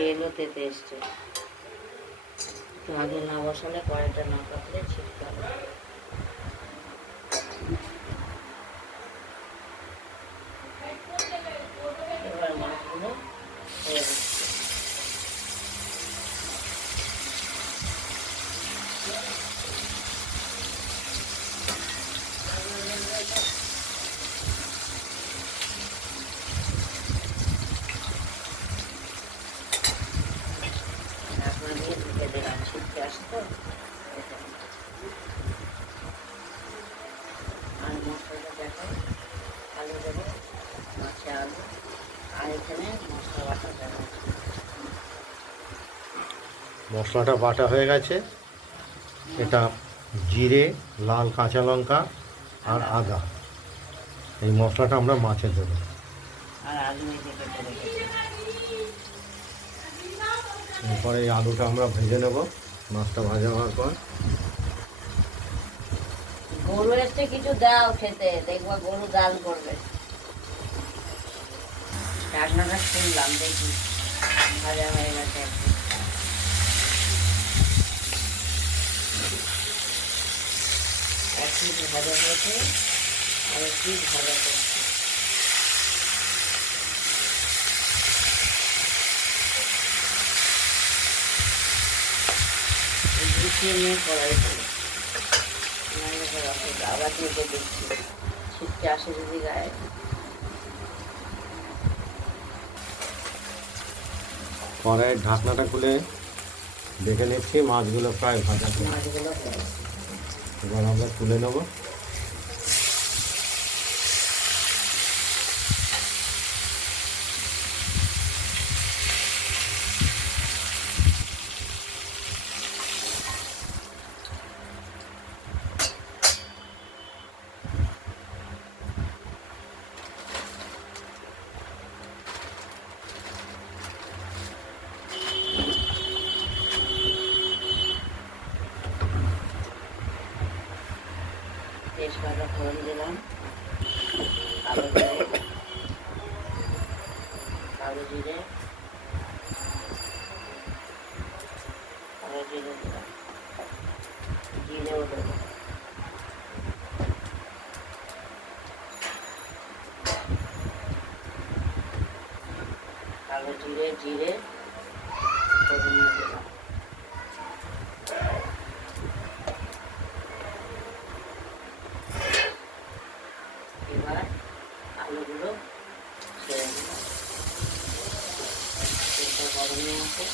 তেলও তেতে এসছে। আগে না বসালে কড়াইটা না পাতলে ছিটকাবে। এবার মাছগুলো হয়ে যাচ্ছে। ঢাকনা দিয়ে ঢেকে দিলাম, ছিটকে আসতো। আর মশলাটা দেখো, আলু দেবো, মাছে আলু, আর এখানে মশলা বাটা দেবো। মশলাটা বাটা হয়ে গেছে। এটা জিরে, লাল কাঁচা লঙ্কা আর আদা, এই মশলাটা আমরা মাছে দেবো। আর আলু মেখে কেটে রেখেছি। এরপরে এই আলুটা আমরা ভেজে নেব। মাছটা ভাজা হওয়ার পর গরু এসে কিছু দাও খেতে, দেখবো গরু ডাল করবে। ঢাকনাটা খুললাম, দেখি ভাজা হয়ে গেছে। এক পিঠ ভাজা হয়েছে, আর এক পিঠ ভাজা করছে। গুছিয়ে নিয়ে কড়াই করে আবার নিতে দেখছি, ছিটকে আসে যদি গায়ে। কড়াইয়ের ঢাকনাটা খুলে দেখে নিচ্ছি মাছগুলো প্রায় ভাজা। মাছগুলো এবার আমরা তুলে নেব। তেজপাতা ফোড়ন দিলাম, কালো জিরে, কালো জিরে, কালো জিরে দিলাম, জিরেও দেবো, কালো জিরে, জিরে ফোড়ন দিলাম। এবার আলুগুলো ছেড়ে দিলাম, তেলটা গরমে আছে।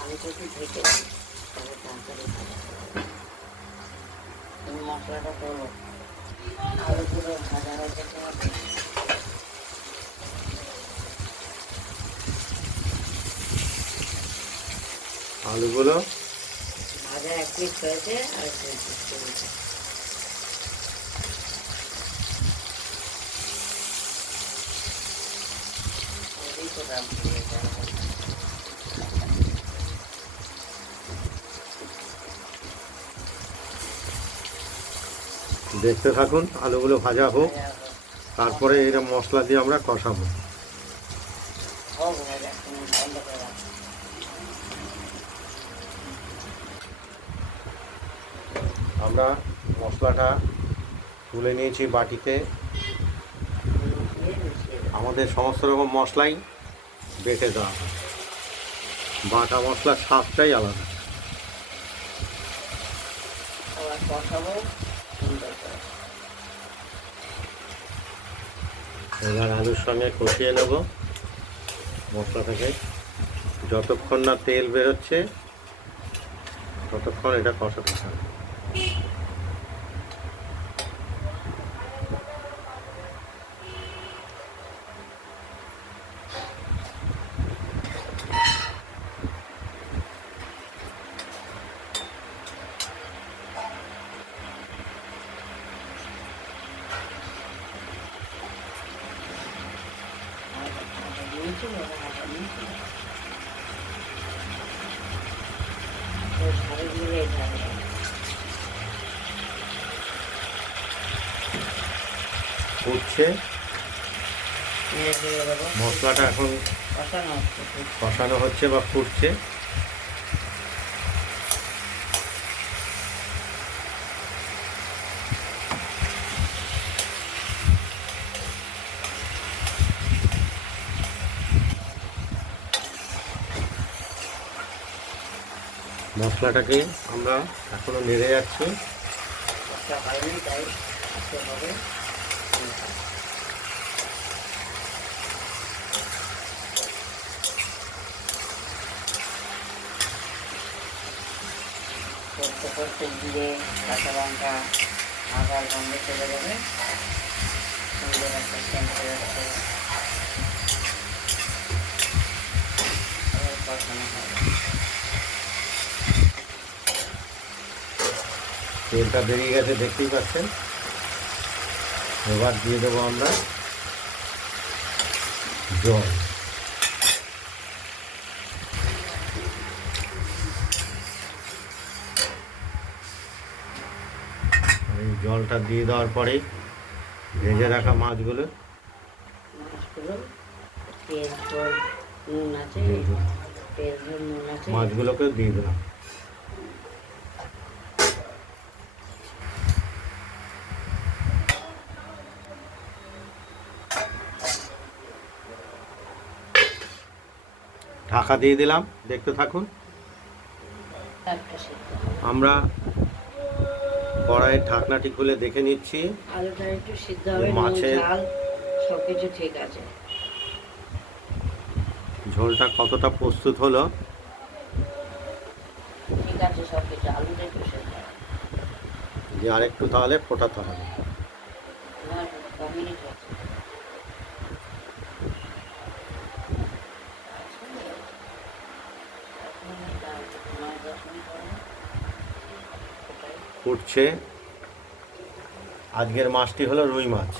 আলুটা একটু ঢেকে দিই, তবে তাড়াতাড়ি মশলাটা করবো। আলুগুলো ভাজা হয়ে যেতে হবে। আলুগুলো ভাজা এক পিস হয়েছে, আর এক পিস হয়েছে। দেখতে থাকুন, আলুগুলো ভাজা হোক, তারপরে এর মশলা দিয়ে আমরা কষাবো। আমরা মশলাটা তুলে নিয়েছি বাটিতে। আমাদের সমস্ত রকম মশলাই বেটে দেওয়া হয়, বাটা মশলার স্বাদটাই আলাদা। এবার আলুর সঙ্গে কষিয়ে নেব মশলাটাকে। যতক্ষণ না তেল বেরোচ্ছে ততক্ষণ এটা কষাতে থাকবে। ফুটছে, মশলাটা এখন কষানো হচ্ছে বা ফুটছে। মশলাটাকে আমরা এখনো নেড়ে যাচ্ছি। করতে করতে জিরে, কাঁচা লঙ্কা, আদার গন্ধ চলে যাবে, সুন্দর একটা সেন্ট হয়ে যাচ্ছে। কষানো হবে। তেলটা বেরিয়ে গেছে, দেখতেই পাচ্ছেন। এবার দিয়ে দেবো আমরা জল। এই জলটা দিয়ে দেওয়ার পরে ভেজে রাখা মাছগুলো তেল ঝোল নুন আছে, তেল ঝোল নুন আছে, মাছগুলোকে দিয়ে দিলাম। ঢাকা দিয়ে দিলাম, দেখতে থাকুন। আমরা কড়াইয়ের ঢাকনাটি খুলে দেখে নিচ্ছি। আলুটা একটু সিদ্ধ হবে, মাছের ঝাল সব কিছু ঠিক আছে। ঝোলটা কতটা প্রস্তুত হলো। ঠিক আছে সব কিছু, আলুটা একটু সিদ্ধ হবে। যে আরেকটু তাহলে ফোটাতে হবে। ফুটছে। আজকের মাছটি হলো রুই মাছ।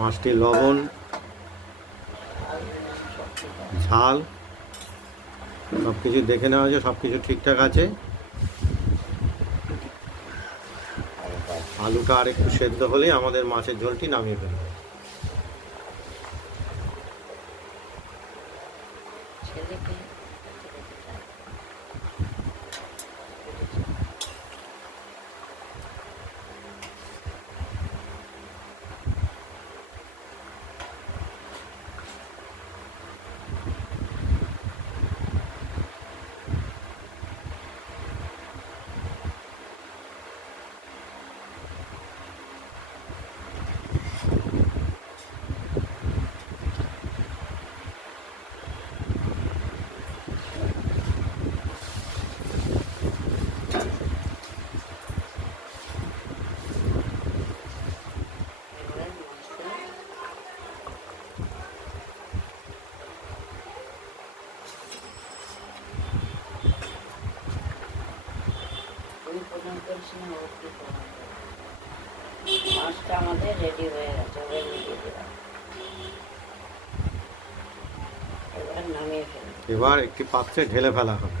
মাছটি লবণ, ঝাল সব কিছু দেখে নেওয়া হয়েছে, সব কিছু ঠিকঠাক আছে। আলুটা আর একটু সেদ্ধ হলেই আমাদের মাছের ঝোলটি নামিয়ে ফেলব। মাছটা আমাদের রেডি হয়ে গেছে, এবার নামিয়ে ফেলব। এবার একটি পাত্রে ঢেলে ফেলা হবে।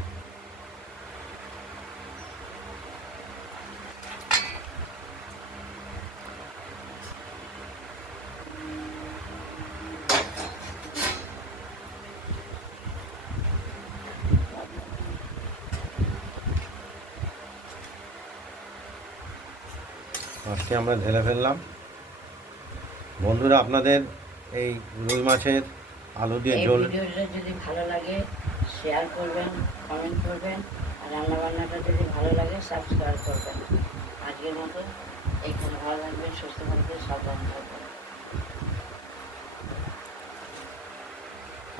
মাছটি আমরা ঢেলে ফেললাম। বন্ধুরা, আপনাদের এই রুই মাছের আলু দিয়ে ঝোল ভিডিওটা যদি ভালো লাগে শেয়ার করবেন, কমেন্ট করবেন, আর রান্নাবান্নাটা যদি ভালো লাগে সাবস্ক্রাইব করবেন। আজকের মতো এইখানে ভালো থাকবেন, সুস্থ থাকবেন, সাবধান থাকবেন।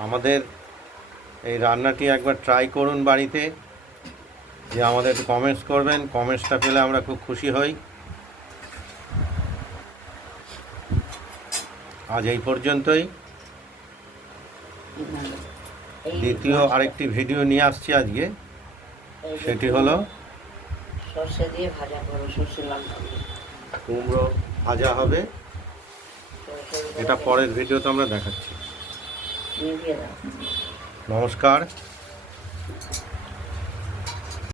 আমাদের এই রান্নাটি একবার ট্রাই করুন বাড়িতে। যে আমাদের একটু কমেন্টস করবেন, কমেন্টসটা পেলে আমরা খুব খুশি হই। আজ এই পর্যন্তই। এই দ্বিতীয় মাছটা- আরেকটি ভিডিও নিয়ে আসছি আজকে, এই সেটি যে হলো সর্ষে দিয়ে ভাজা করবো, সর্ষে লঙ্কা দিয়ে। কুমড়ো ভাজা হবে। সরষের এটা উপরে পরের ভিডিওতে আমরা দেখাচ্ছি। নিভিয়ে দাও। নমস্কার।